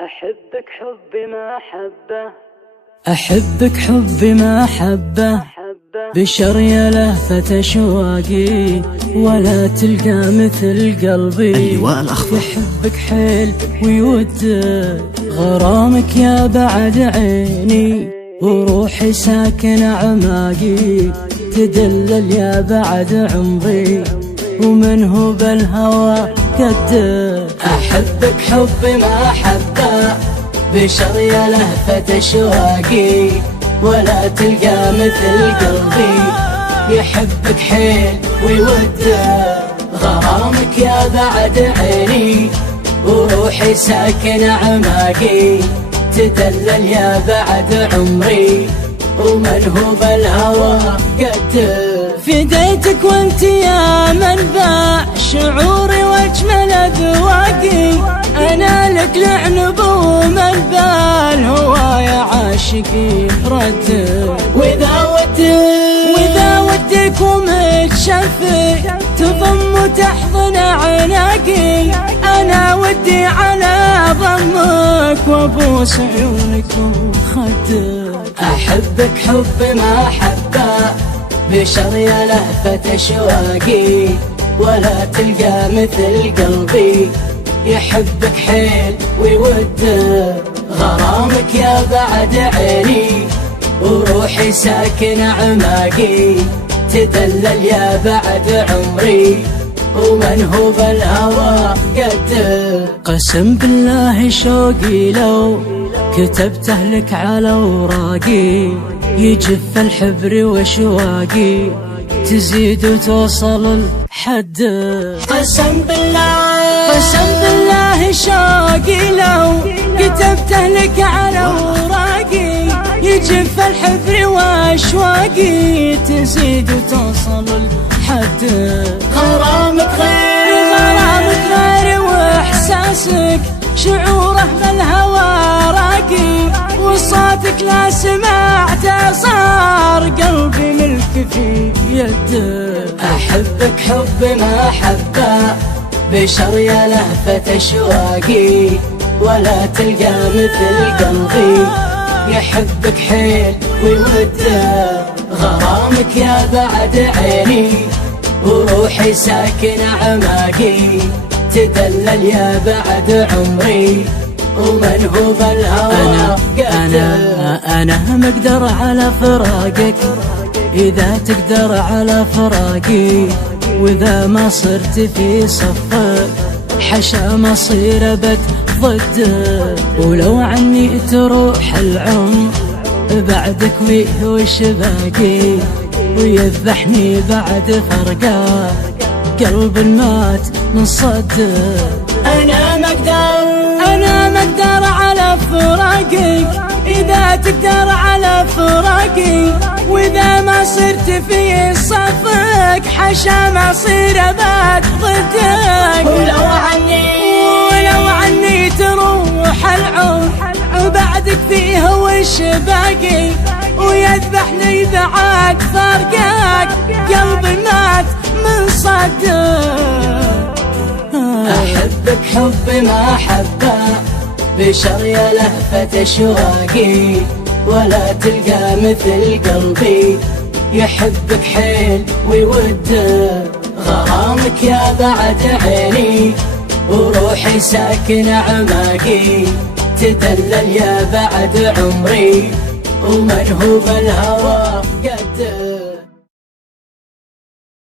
أحبك حب محبة، أحبك حب محبة، بشر يا لهفة أشواقي ولا تلقى مثل قلبي. اللواء الأخضر يحبك حيل ويودك، غرامك يا بعد عيني وروحي ساكن أعماقي، تدلل يا بعد عمري ومن هو بالهوى قدك. أحبك حب محبة، بشر يا لهفة أشواقي ولا تلقى مثل قلبي. يحبك حيل ويودك، غرامك يا بعد عيني وروحي ساكن أعماقي، تدلل يا بعد عمري ومن هو بالهوى قدك. فديتك وانت يا منبع شعوري واجمل اذواقي، انا لك لعنب ومنبع الهوايا عاشقي ردك. واذا ودك ومتشفق تضم وتحضن عناقي، انا ودي على ضمك وابوس عيونك وخدك. احبك حب محبة، بشر يا لهفة أشواقي ولا تلقى مثل قلبي. يحبك حيل ويودك، غرامك يا بعد عيني وروحي ساكن أعماقي، تدلل يا بعد عمري ومن هو بالهوى قدك. قسم بالله شوقي لو كتبته لك على وراقي، يجف الحبر وشواقي تزيد وتوصل الحد. قسم بالله شوقي لو كتبته لك على وراقي، يجف الحبر واشواقي تزيد وتوصل الحد. غرامك غير واحساسك شعوره بالهوى راقي، وصوتك لا سمعته صار قلبي ملك في يدك. أحبك حب محبة، بشر يا لهفة أشواقي ولا تلقى مثل قلبي. يحبك حيل ويودك، غرامك يا بعد عيني وروحي ساكن أعماقي، تدلل يا بعد عمري ومن هو بالهوى قدك. أنا مقدر على فراقك إذا تقدر على فراقي، وإذا ما صرت في صفك حشا مصير أبد ضدك. ولو عني تروح العمر بعدك ويه وش باقي، ويذبحني بعد فرقاك قلب مات من صدك. أنا مقدر على فراقك إذا تقدر على فراقي، وإذا ما صرت في صفك حشا مصير أبد ضدك. ولو عني تروح العمر بعدك فيه وش باقي، ويذبحني بعد فرقك قلب مات من صدك. أحبك حب محبة، بشر يا لهفة أشواقي ولا تلقى مثل قلبي. يحبك حيل ويودك، غرامك يا بعد عيني وروحي ساكن أعماقي، تدلل يا بعد عمري ومن هو بالهوى قدك.